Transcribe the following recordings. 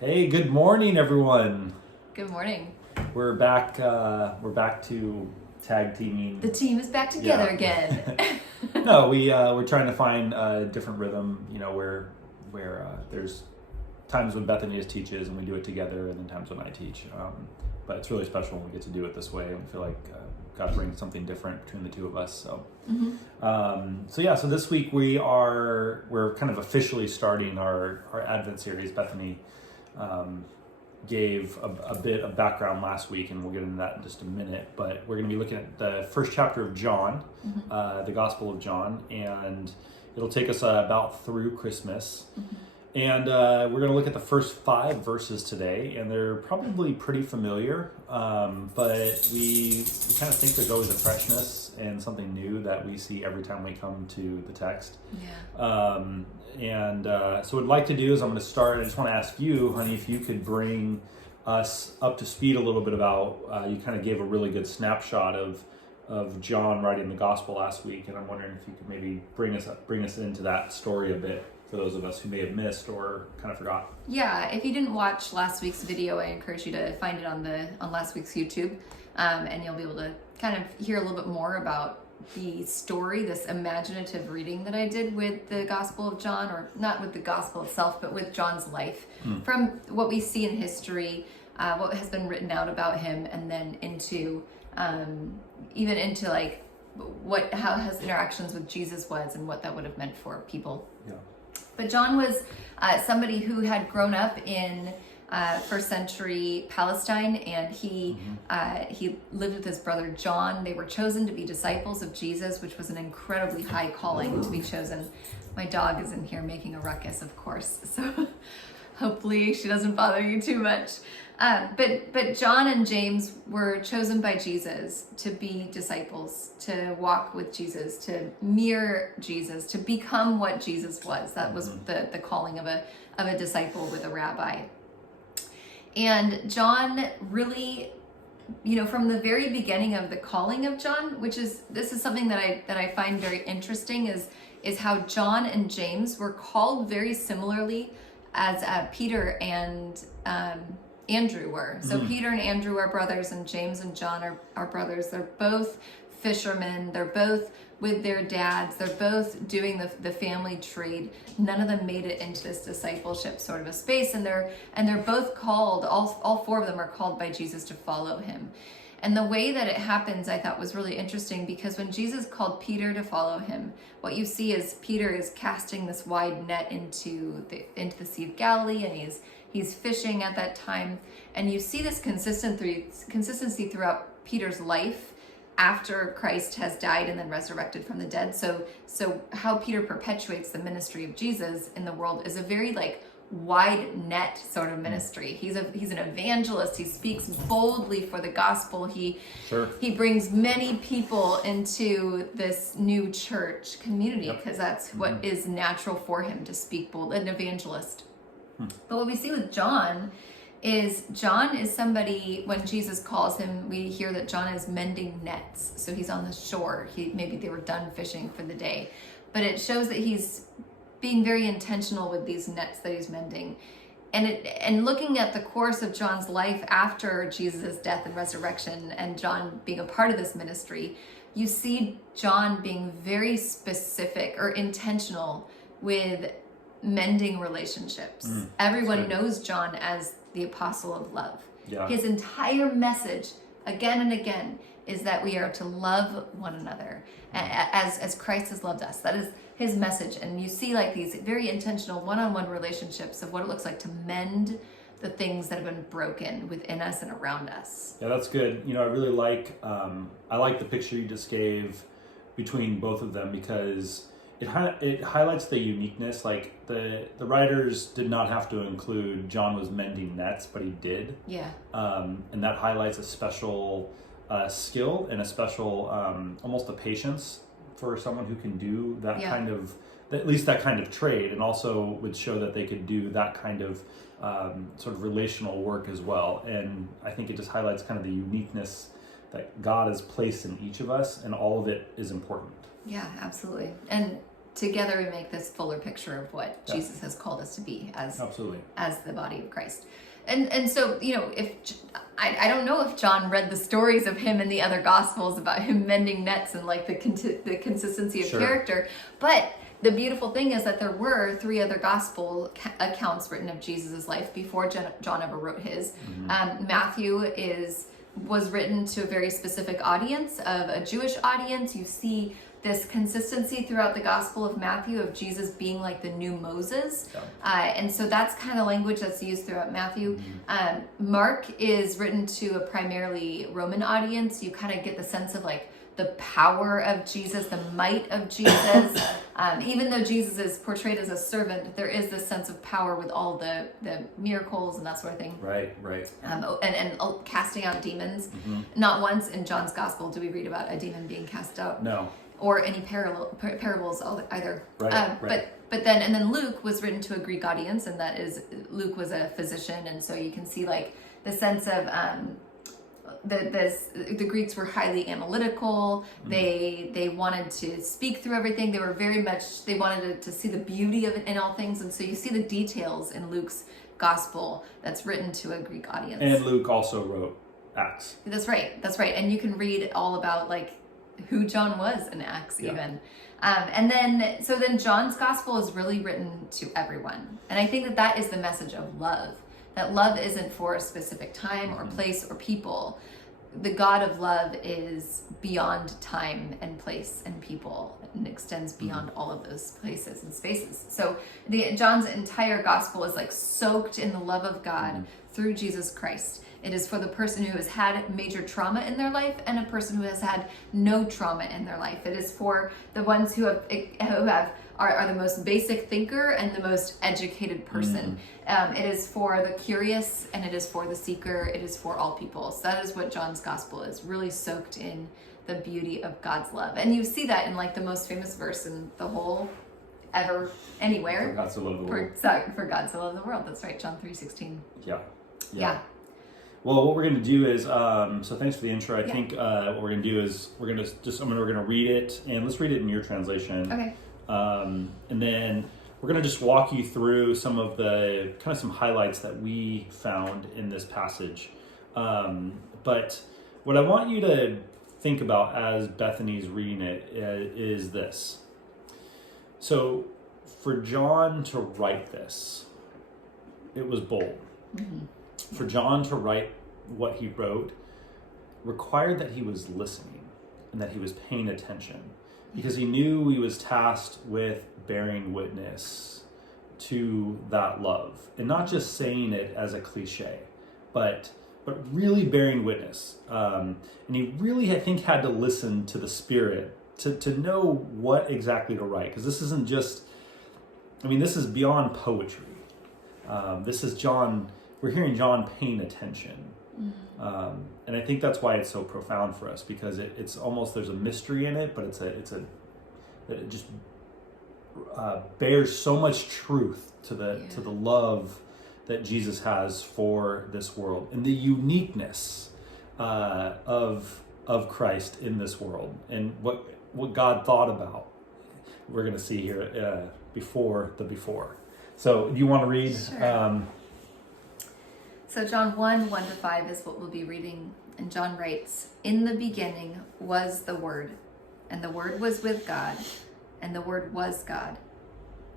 Hey, good morning, everyone. Good morning. We're back. We're back to tag teaming. The team is back together Yeah. again. No, we're trying to find a different rhythm. You know, where there's times when Bethany teaches and we do it together, and then times when I teach. But it's really special when we get to do it this way, and we feel like God brings something different between the two of us. So, so this week we're kind of officially starting our Advent series. Bethany gave a bit of background last week, and we'll get into that in just a minute. But we're going to be looking at the first chapter of John, the Gospel of John, and it'll take us about through Christmas. And we're going to look at the first 5 verses today, and they're probably pretty familiar, but we kind of think there's always a freshness and something new that we see every time we come to the text. Yeah. So what I'd like to do is I'm going to start. I just want to ask you, honey, if you could bring us up to speed a little bit about, you kind of gave a really good snapshot of John writing the gospel last week, and I'm wondering if you could maybe bring us into that story a bit for those of us who may have missed or kind of forgot. Yeah, if you didn't watch last week's video, I encourage you to find it on last week's YouTube, and you'll be able to kind of hear a little bit more about the story, this imaginative reading that I did with the Gospel of John, or not with the Gospel itself, but with John's life, from what we see in history, what has been written out about him, and then into even into like how his interactions with Jesus was and what that would have meant for people. Yeah. But John was somebody who had grown up in first century Palestine, and he lived with his brother John. They were chosen to be disciples of Jesus, which was an incredibly high calling to be chosen. My dog is in here making a ruckus, of course, so hopefully she doesn't bother you too much. But John and James were chosen by Jesus to be disciples, to walk with Jesus, to mirror Jesus, to become what Jesus was. That was the calling of a disciple with a rabbi. And John really, from the very beginning of the calling of John, this is something that I find very interesting, is how John and James were called very similarly as Peter and Andrew were. So Peter and Andrew are brothers, and James and John are brothers. They're both fishermen. They're both with their dads. They're both doing the family trade. None of them made it into this discipleship sort of a space, and they're both called. All 4 of them are called by Jesus to follow him. And the way that it happens, I thought, was really interesting, because when Jesus called Peter to follow him, what you see is Peter is casting this wide net into the Sea of Galilee, and he's fishing at that time. And you see this consistency throughout Peter's life after Christ has died and then resurrected from the dead. So how Peter perpetuates the ministry of Jesus in the world is a very wide net sort of ministry. He's an evangelist. He speaks boldly for the gospel. He brings many people into this new church community, because that's what is natural for him, to speak bold, an evangelist. But what we see with John is somebody, when Jesus calls him, we hear that John is mending nets. So he's on the shore. Maybe they were done fishing for the day. But it shows that he's being very intentional with these nets that he's mending. And looking at the course of John's life after Jesus' death and resurrection, and John being a part of this ministry, you see John being very specific or intentional with mending relationships. Everyone knows John as the apostle of love. Yeah. His entire message, again and again, is that we are to love one another as Christ has loved us. That is his message. And you see these very intentional one-on-one relationships of what it looks like to mend the things that have been broken within us and around us. Yeah, that's good. I really like the picture you just gave between both of them, because it highlights the uniqueness. The writers did not have to include John was mending nets, but he did. Yeah. And that highlights a special skill and a special almost a patience for someone who can do that kind of, at least that kind of trade, and also would show that they could do that kind of sort of relational work as well. And I think it just highlights kind of the uniqueness that God has placed in each of us, and all of it is important. Yeah, absolutely. And together we make this fuller picture of what Yeah. Jesus has called us to be Absolutely. as the body of Christ. And so, if I don't know if John read the stories of him in the other gospels about him mending nets and like the consistency of Sure. character, but the beautiful thing is that there were 3 other gospel accounts written of Jesus' life before John ever wrote his. Matthew was written to a very specific audience, of a Jewish audience. You see this consistency throughout the Gospel of Matthew of Jesus being like the new Moses. Yeah. And so that's kind of language that's used throughout Matthew. Mark is written to a primarily Roman audience. You kind of get the sense of like the power of Jesus, the might of Jesus. Even though Jesus is portrayed as a servant, there is this sense of power with all the miracles and that sort of thing. Right. And casting out demons. Not once in John's Gospel do we read about a demon being cast out. No. Or any parables either. Right. But then Luke was written to a Greek audience, and that is, Luke was a physician, and so you can see like the sense of the Greeks were highly analytical. They wanted to speak through everything. They were they wanted to see the beauty of it in all things, and so you see the details in Luke's gospel that's written to a Greek audience. And Luke also wrote Acts. That's right. And you can read all about like who John was in Acts even. And then John's gospel is really written to everyone. And I think that is the message of love. That love isn't for a specific time or place or people. The God of love is beyond time and place and people, and extends beyond all of those places and spaces. So John's entire gospel is like soaked in the love of God through Jesus Christ. It is for the person who has had major trauma in their life and a person who has had no trauma in their life. It is for the ones who are the most basic thinker and the most educated person. It is for the curious, and it is for the seeker. It is for all people. So that is what John's gospel is, really soaked in the beauty of God's love. And you see that in like the most famous verse in the whole anywhere. For God so loved the world. For God so loved the world. That's right, John 3:16. Yeah. Well, what we're going to do is, so thanks for the intro. I think what we're going to do is we're going to read it, and let's read it in your translation. Okay. And then we're going to just walk you through some of the some highlights that we found in this passage. But what I want you to think about as Bethany's reading it is this. So for John to write this, it was bold. For John to write what he wrote required that he was listening and that he was paying attention, because he knew he was tasked with bearing witness to that love, and not just saying it as a cliche, but really bearing witness. And he really, I think, had to listen to the Spirit to know what exactly to write, because this isn't just, this is beyond poetry. This is John. We're hearing John paying attention. And I think that's why it's so profound for us, because it's almost, there's a mystery in it, but it just bears so much truth to the love that Jesus has for this world, and the uniqueness of Christ in this world, and what God thought about. We're going to see here before. So do you want to read? Sure. So John 1:1-5 is what we'll be reading. And John writes, "In the beginning was the Word, and the Word was with God, and the Word was God.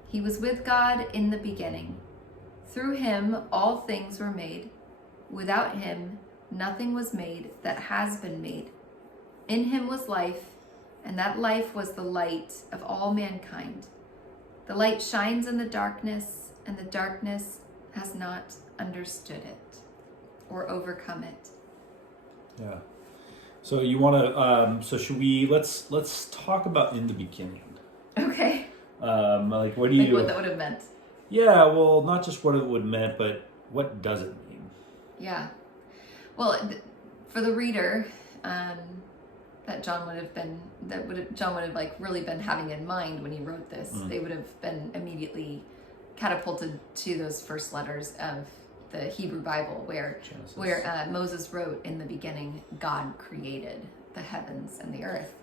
He was with God in the beginning. Through him all things were made. Without him nothing was made that has been made. In him was life, and that life was the light of all mankind. The light shines in the darkness, and the darkness has not understood it or overcome it." Yeah. So you want to? So should we? Let's talk about in the beginning. Okay. Like what do you? What that would have meant. Yeah. Well, not just what it would meant, but what does it mean? Yeah. Well, for the reader, that John would have like really been having in mind when he wrote this. They would have been immediately catapulted to those first letters of the Hebrew Bible, where Moses wrote, "In the beginning, God created the heavens and the earth."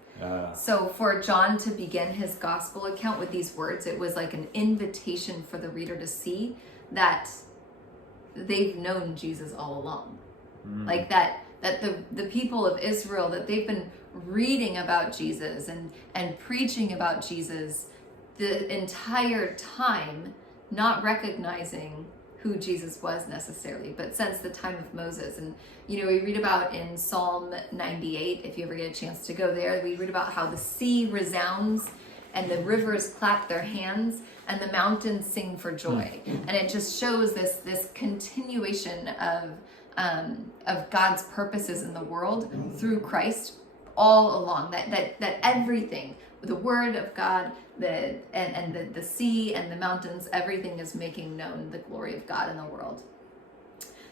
So for John to begin his gospel account with these words, it was like an invitation for the reader to see that they've known Jesus all along. Like that the people of Israel, that they've been reading about Jesus and preaching about Jesus the entire time, not recognizing who Jesus was necessarily, but since the time of Moses. And we read about in Psalm 98, if you ever get a chance to go there, we read about how the sea resounds and the rivers clap their hands and the mountains sing for joy. And it just shows this continuation of God's purposes in the world through Christ all along. That everything, the word of God, the sea and the mountains, everything is making known the glory of God in the world.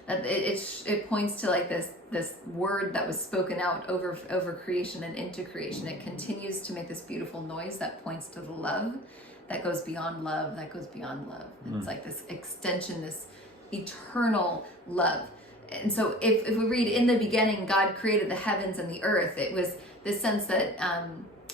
That it points to like this word that was spoken out over creation and into creation. It continues to make this beautiful noise that points to the love that goes beyond love, that goes beyond love. It's like this extension, this eternal love. And so if we read, in the beginning, God created the heavens and the earth, it was this sense that,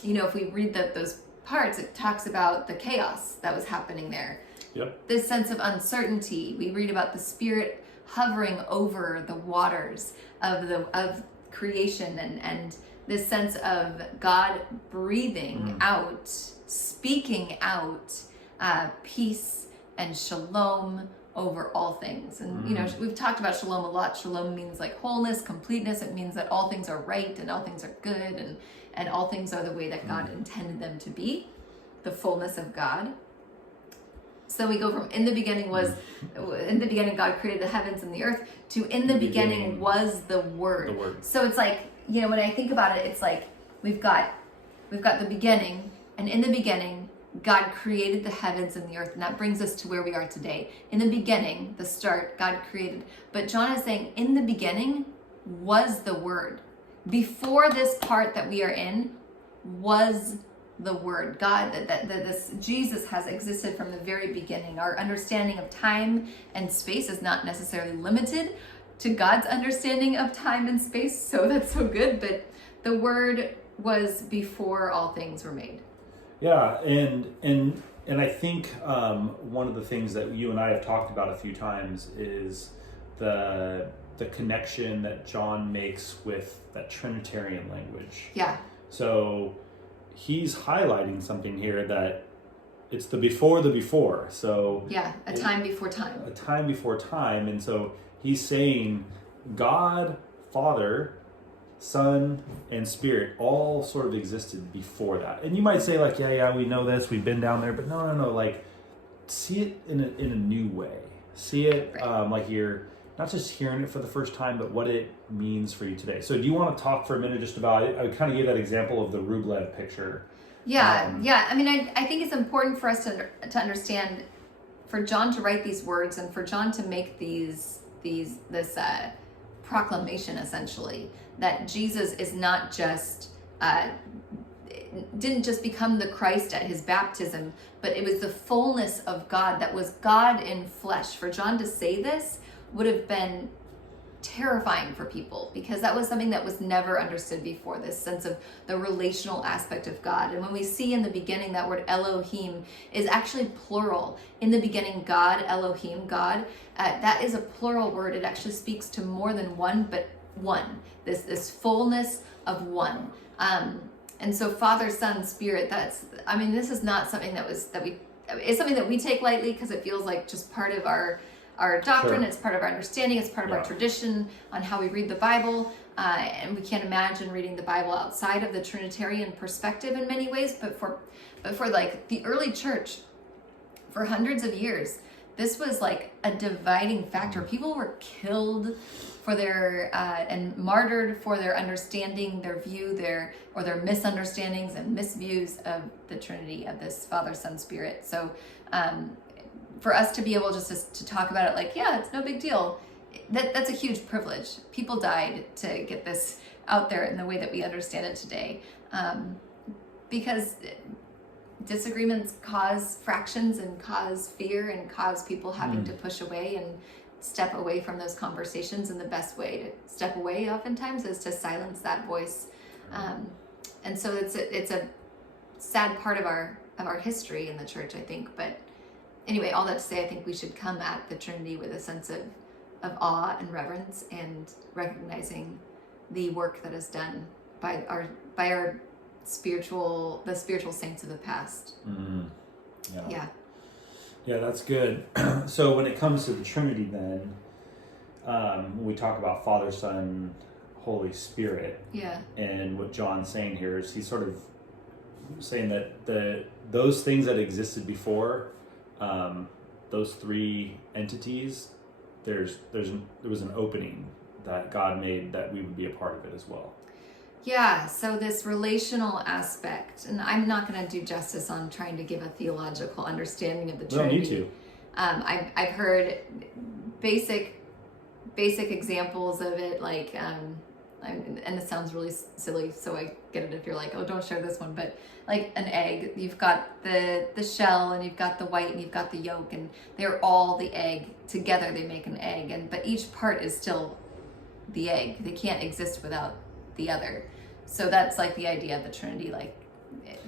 if we read those parts, it talks about the chaos that was happening there. Yep. This sense of uncertainty. We read about the Spirit hovering over the waters of creation, and this sense of God breathing out, speaking out peace and shalom over all things. And we've talked about shalom a lot. Shalom means like wholeness, completeness. It means that all things are right and all things are good, and all things are the way that God intended them to be, the fullness of God. So we go from in the beginning God created the heavens and the earth, to in the beginning was the Word. The Word. So it's like, when I think about it, it's like we've got the beginning, and in the beginning God created the heavens and the earth, and that brings us to where we are today. In the beginning, the start, God created. But John is saying, in the beginning was the Word. Before this part that we are in was the Word. God, this Jesus has existed from the very beginning. Our understanding of time and space is not necessarily limited to God's understanding of time and space, so that's so good. But the Word was before all things were made. Yeah, and I think one of the things that you and I have talked about a few times is the connection that John makes with that Trinitarian language. Yeah. So he's highlighting something here that it's the before. So yeah, a time before time. A time before time, and so he's saying God, Father, Son, and Spirit all sort of existed before that. And you might say like, yeah, we know this, we've been down there, but no, like see it in a new way. See it like you're not just hearing it for the first time, but what it means for you today. So do you want to talk for a minute just about it? I kind of gave that example of the Rublev picture. Yeah. I mean, I think it's important for us to understand, for John to write these words and for John to make this proclamation, essentially, that Jesus is not just didn't just become the Christ at his baptism, but it was the fullness of God, that was God in flesh. For John to say this would have been terrifying for people, because that was something that was never understood before, this sense of the relational aspect of God. And when we see in the beginning, that word Elohim is actually plural. In the beginning, God, Elohim, God, that is a plural word. It actually speaks to more than one, but one, this fullness of one. And so Father, Son, Spirit, this is not something it's something that we take lightly, because it feels like just part of our doctrine. Sure. It's part of our understanding. It's part of our tradition on how we read the Bible. And we can't imagine reading the Bible outside of the Trinitarian perspective in many ways. But for like the early church, for hundreds of years, this was like a dividing factor. People were killed for their and martyred for their understanding, their view, their misunderstandings and misviews of the Trinity, of this Father, Son, Spirit. So for us to be able just to talk about it like, yeah, it's no big deal, that's a huge privilege. People died to get this out there in the way that we understand it today, because disagreements cause fractions and cause fear and cause people having to push away and step away from those conversations. And the best way to step away oftentimes is to silence that voice. And so it's a sad part of our history in the church, I think. But anyway, all that to say, I think we should come at the Trinity with a sense of awe and reverence, and recognizing the work that is done by our spiritual saints of the past. Mm-hmm. Yeah, that's good. So when it comes to the Trinity, then when we talk about Father, Son, Holy Spirit, and what John's saying here is he's sort of saying that those things that existed before, those three entities, there was an opening that God made that we would be a part of it as well. Yeah, so this relational aspect, and I'm not going to do justice on trying to give a theological understanding of the Trinity. We don't need to. I've heard basic examples of it, like, and it sounds really silly, so I get it if you're like, oh, don't share this one, but like an egg, you've got the shell, and you've got the white, and you've got the yolk, and they're all the egg. Together they make an egg, but each part is still the egg. They can't exist without the other. So that's like the idea of the Trinity, like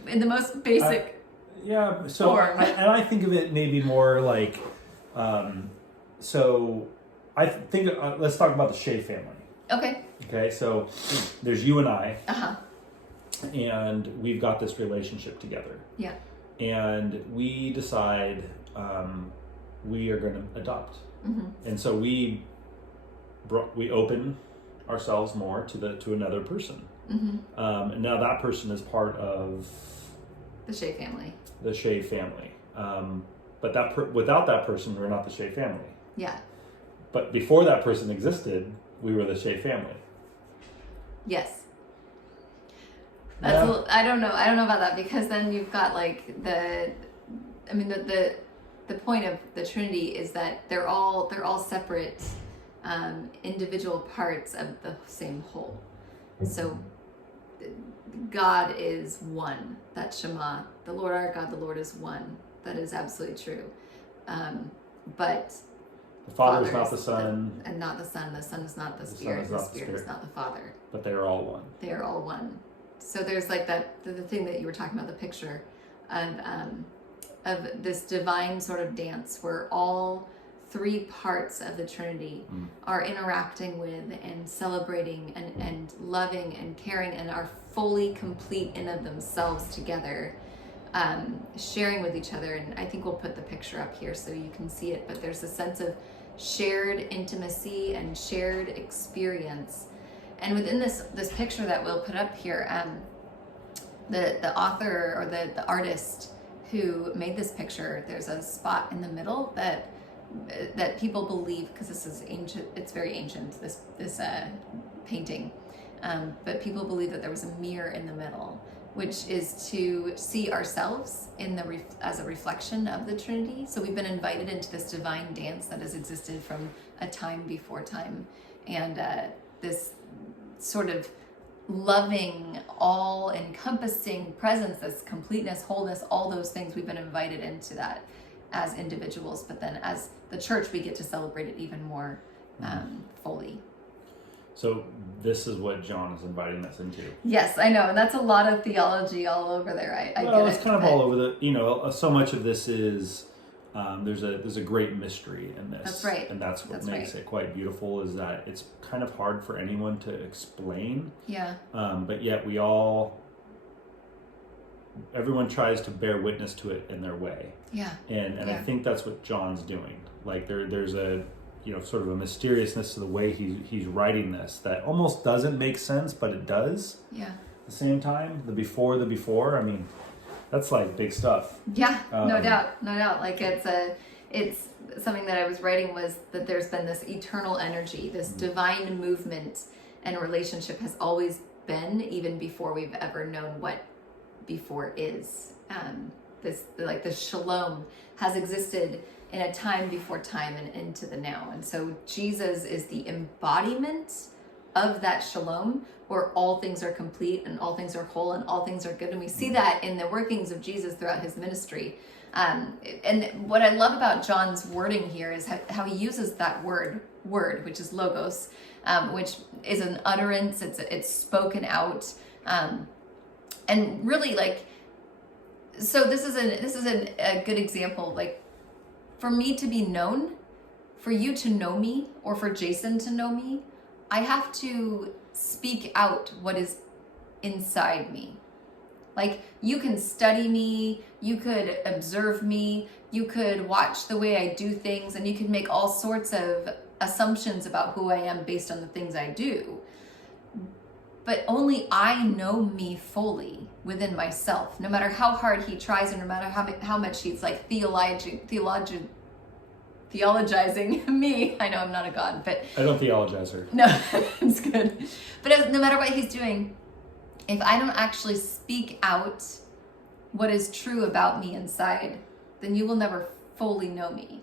in the most basic form. I think of it maybe more like, so I think, let's talk about the Shea family. Okay, so there's you and I, and we've got this relationship together. Yeah. And we decide we are going to adopt. Mm-hmm. And so we open ourselves more to another person. Mm-hmm. And now that person is part of the Shea family. But without that person, we're not the Shea family. Yeah. But before that person existed, we were the Shea family. Yes. That's I don't know about that, because then you've got like the point of the Trinity is that they're all separate individual parts of the same whole. So God is one. That's Shema. The Lord our God, the Lord is one. That is absolutely true. But the Father is not the Son. And not the Son. The Son is not the Spirit. The Spirit is not the Father. But they are all one. They are all one. So there's like the thing that you were talking about, the picture of this divine sort of dance where all three parts of the Trinity are interacting with and celebrating and loving and caring, and are fully complete in of themselves together, sharing with each other. And I think we'll put the picture up here so you can see it, but there's a sense of shared intimacy and shared experience. And within this picture that we'll put up here, the author or the artist who made this picture, there's a spot in the middle that people believe, because this is ancient, it's very ancient, this painting, but people believe that there was a mirror in the middle, which is to see ourselves as a reflection of the Trinity. So we've been invited into this divine dance that has existed from a time before time, and this sort of loving, all-encompassing presence, this completeness, wholeness, all those things, we've been invited into that as individuals, but then as the church we get to celebrate it even more fully. So this is what John is inviting us into. Yes, I know, and that's a lot of theology all over there. I get it. Well, it's kind of all over so much of this is there's a great mystery in this. That's right. And that's what makes it quite beautiful, is that it's kind of hard for anyone to explain. Yeah. But yet everyone tries to bear witness to it in their way. Yeah. And I think that's what John's doing. Like there's a sort of a mysteriousness to the way he's writing this that almost doesn't make sense, but it does. Yeah. At the same time, the before, I mean, that's like big stuff. Yeah, no doubt. Like it's something that I was writing was that there's been this eternal energy, this divine movement and relationship has always been, even before we've ever known what before is. This shalom has existed in a time before time and into the now. And so Jesus is the embodiment of that shalom, where all things are complete and all things are whole and all things are good. And we see that in the workings of Jesus throughout his ministry. And what I love about John's wording here is how he uses that word, which is logos, which is an utterance. It's spoken out. And really, like, so this is a good example. Like, for me to be known, for you to know me, or for Jason to know me, I have to speak out what is inside me. Like, you can study me, you could observe me, you could watch the way I do things, and you could make all sorts of assumptions about who I am based on the things I do. But only I know me fully within myself, no matter how hard he tries, and no matter how much he's like theologizing me. I know I'm not a god, but I don't theologize her. No, it's good. But no matter what he's doing, if I don't actually speak out what is true about me inside, then you will never fully know me.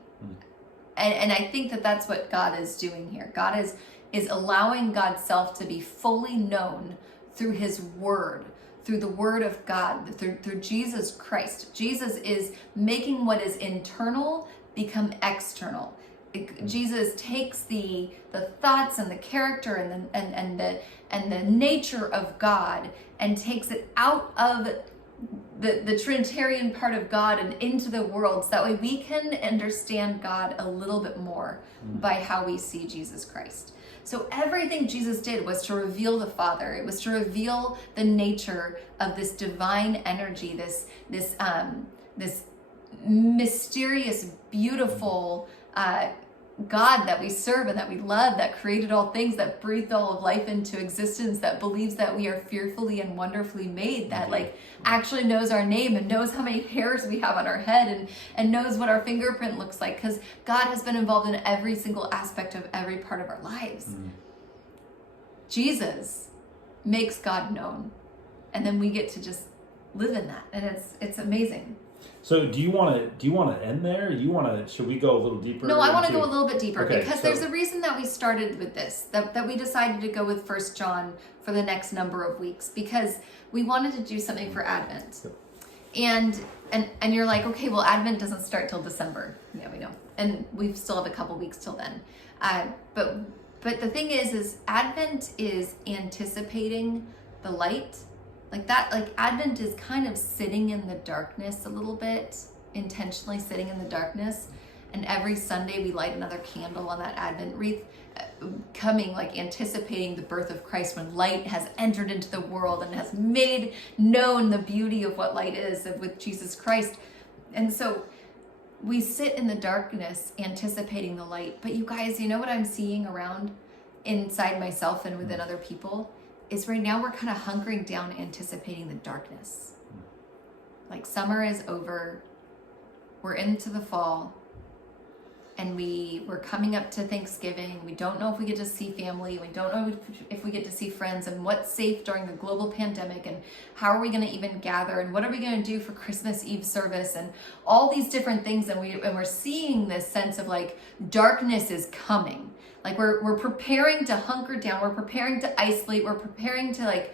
And I think that that's what God is doing here. God is allowing God's self to be fully known through his word, through the word of God, through Jesus Christ. Jesus is making what is internal become external. Jesus takes the thoughts and the character and the nature of God and takes it out of the Trinitarian part of God and into the world, so that way we can understand God a little bit more by how we see Jesus Christ. So everything Jesus did was to reveal the Father. It was to reveal the nature of this divine energy, this mysterious, beautiful God that we serve and that we love, that created all things, that breathed all of life into existence, that believes that we are fearfully and wonderfully made, that like actually knows our name and knows how many hairs we have on our head and knows what our fingerprint looks like, because God has been involved in every single aspect of every part of our lives. Jesus makes God known, and then we get to just live in that, and it's amazing. So do you want to end there? Should we go a little deeper? No, I want to go a little bit deeper, okay, because there's a reason that we started with this, that we decided to go with 1 John for the next number of weeks, because we wanted to do something for Advent. And you're like, okay, well, Advent doesn't start till December. Yeah, we know. And we still have a couple weeks till then. But the thing is Advent is anticipating the light. Like Advent is kind of sitting in the darkness a little bit, intentionally sitting in the darkness. And every Sunday we light another candle on that Advent wreath, coming, like anticipating the birth of Christ, when light has entered into the world and has made known the beauty of what light is with Jesus Christ. And so we sit in the darkness anticipating the light. But you guys, you know what I'm seeing around inside myself and within other people? Is right now we're kind of hunkering down anticipating the darkness. Like, summer is over, we're into the fall, and we're coming up to Thanksgiving. We don't know if we get to see family, we don't know if we get to see friends, and what's safe during the global pandemic, and how are we going to even gather, and what are we going to do for Christmas Eve service, and all these different things. And we're seeing this sense of like darkness is coming. Like we're preparing to hunker down, we're preparing to isolate, we're preparing to, like,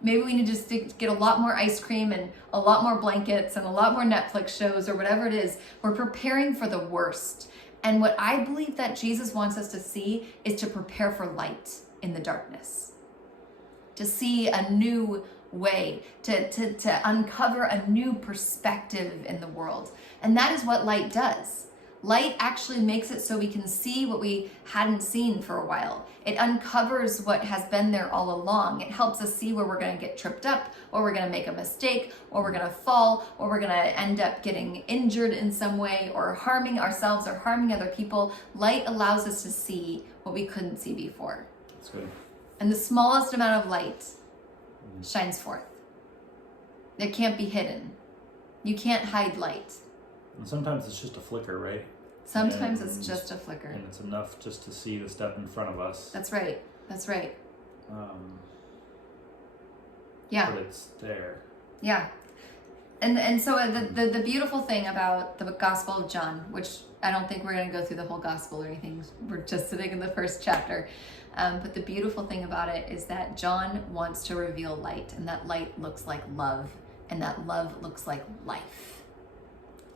maybe we need to just get a lot more ice cream and a lot more blankets and a lot more Netflix shows or whatever it is. We're preparing for the worst. And what I believe that Jesus wants us to see is to prepare for light in the darkness, to see a new way, to uncover a new perspective in the world. And that is what light does. Light actually makes it so we can see what we hadn't seen for a while. It uncovers what has been there all along. It helps us see where we're going to get tripped up, or we're going to make a mistake, or we're going to fall, or we're going to end up getting injured in some way, or harming ourselves or harming other people. Light allows us to see what we couldn't see before. That's good. And the smallest amount of light shines forth. It can't be hidden. You can't hide light. And sometimes it's just a flicker, right? Sometimes it's just a flicker. And it's enough just to see the stuff in front of us. That's right. That's right. Yeah. But it's there. Yeah. And so the beautiful thing about the Gospel of John, which I don't think we're going to go through the whole Gospel or anything. We're just sitting in the first chapter. But the beautiful thing about it is that John wants to reveal light, and that light looks like love, and that love looks like life.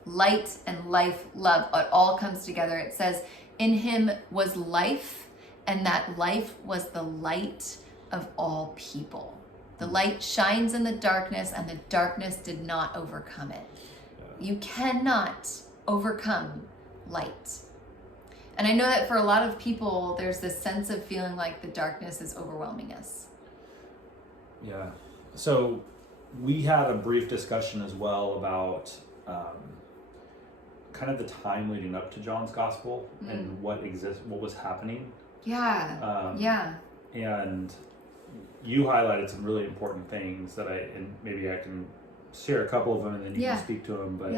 Light and life, love, it all comes together. It says, in him was life, and that life was the light of all people. The light shines in the darkness, and the darkness did not overcome it. You cannot overcome light. And I know that for a lot of people, there's this sense of feeling like the darkness is overwhelming us. Yeah. So we had a brief discussion as well about kind of the time leading up to John's gospel and what was happening. Yeah. And you highlighted some really important things that and maybe I can share a couple of them and then you can speak to them. But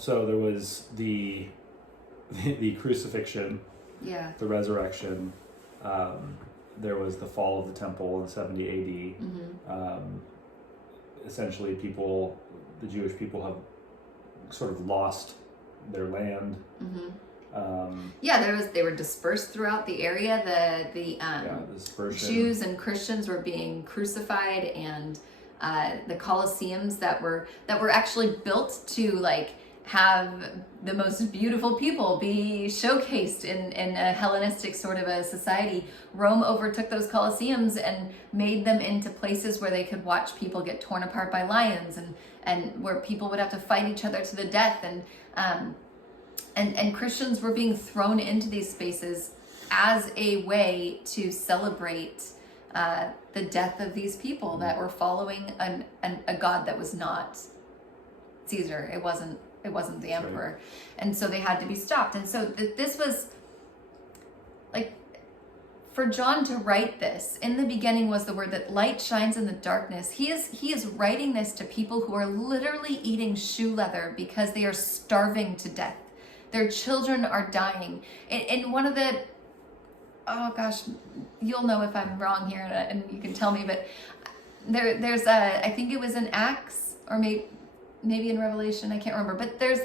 so there was the crucifixion, the resurrection. There was the fall of the temple in 70 AD. Essentially, the Jewish people have sort of lost their land. They were dispersed throughout the area. The Jews and Christians were being crucified, and the Colosseums that were actually built to have the most beautiful people be showcased in a Hellenistic sort of a society. Rome overtook those Colosseums and made them into places where they could watch people get torn apart by lions, and where people would have to fight each other to the death, and Christians were being thrown into these spaces as a way to celebrate the death of these people that were following a God that was not Caesar. It wasn't the emperor. Right. And so they had to be stopped. And so this was for John to write this, in the beginning was the word, that light shines in the darkness. He is writing this to people who are literally eating shoe leather because they are starving to death. Their children are dying. And one of the, oh gosh, you'll know if I'm wrong here and you can tell me, but there's I think it was in Acts or maybe in Revelation, I can't remember, but there's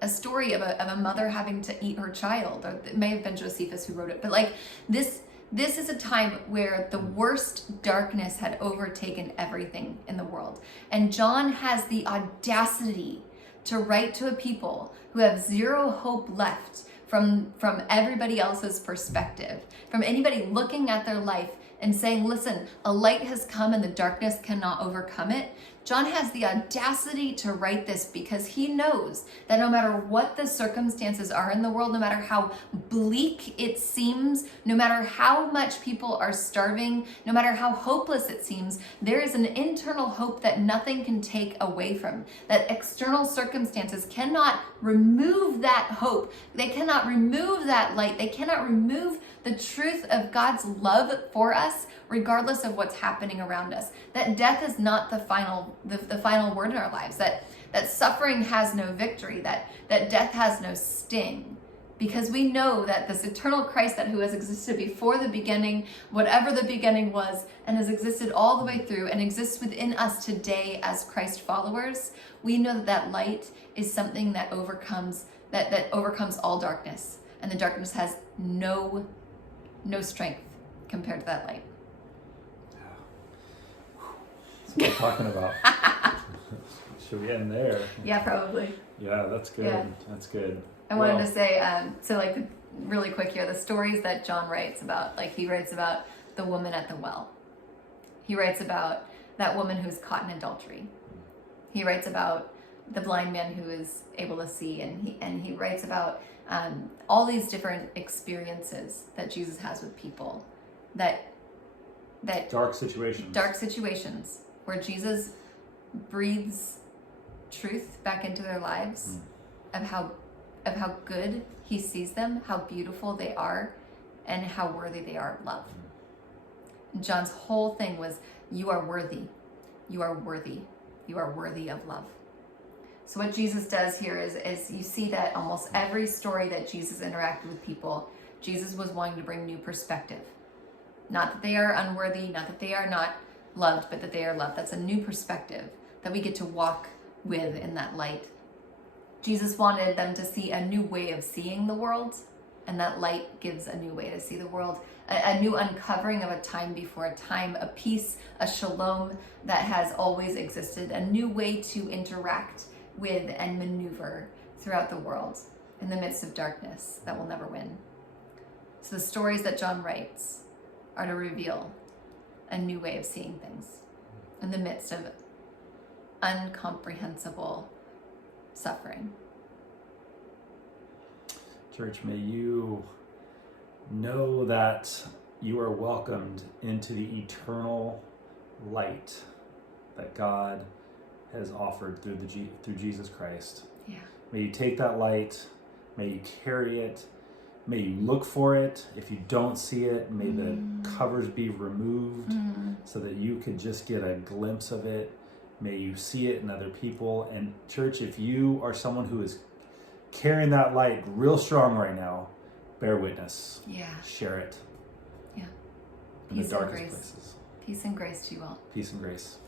a story of a mother having to eat her child, or it may have been Josephus who wrote it, but this is a time where the worst darkness had overtaken everything in the world. And John has the audacity to write to a people who have zero hope left from everybody else's perspective, from anybody looking at their life and saying, listen, a light has come and the darkness cannot overcome it. John has the audacity to write this because he knows that no matter what the circumstances are in the world, no matter how bleak it seems, no matter how much people are starving, no matter how hopeless it seems, there is an internal hope that nothing can take away from. That external circumstances cannot remove that hope. They cannot remove that light. They cannot remove the truth of God's love for us, regardless of what's happening around us. That death is not the final word in our lives. That suffering has no victory. That death has no sting. Because we know that this eternal Christ who has existed before the beginning, whatever the beginning was, and has existed all the way through and exists within us today as Christ followers, we know that light is something that overcomes all darkness. And the darkness has no strength compared to that light. That's what I'm talking about. Should we end there? Yeah, probably. Yeah, that's good. Yeah. That's good. I wanted to say, really quick here, the stories that John writes about, he writes about the woman at the well. He writes about that woman who's caught in adultery. He writes about the blind man who is able to see, and he writes about all these different experiences that Jesus has with people, that dark situations where Jesus breathes truth back into their lives of how good he sees them, how beautiful they are, and how worthy they are of love. And John's whole thing was, you are worthy, you are worthy, you are worthy of love. So what Jesus does here is you see that almost every story that Jesus interacted with people, Jesus was wanting to bring new perspective. Not that they are unworthy, not that they are not loved, but that they are loved. That's a new perspective that we get to walk with in that light. Jesus wanted them to see a new way of seeing the world, and that light gives a new way to see the world, a new uncovering of a time before a time, a peace, a shalom that has always existed, a new way to interact with and maneuver throughout the world in the midst of darkness that will never win. So the stories that John writes are to reveal a new way of seeing things in the midst of incomprehensible suffering. Church, may you know that you are welcomed into the eternal light that God has offered through Jesus Christ. Yeah. May you take that light, may you carry it, may you look for it. If you don't see it, may the covers be removed so that you could just get a glimpse of it. May you see it in other people. And church, if you are someone who is carrying that light real strong right now, bear witness. Yeah. Share it. Yeah. In the Peace and darkest grace. places. Peace and grace to you all. Peace and grace.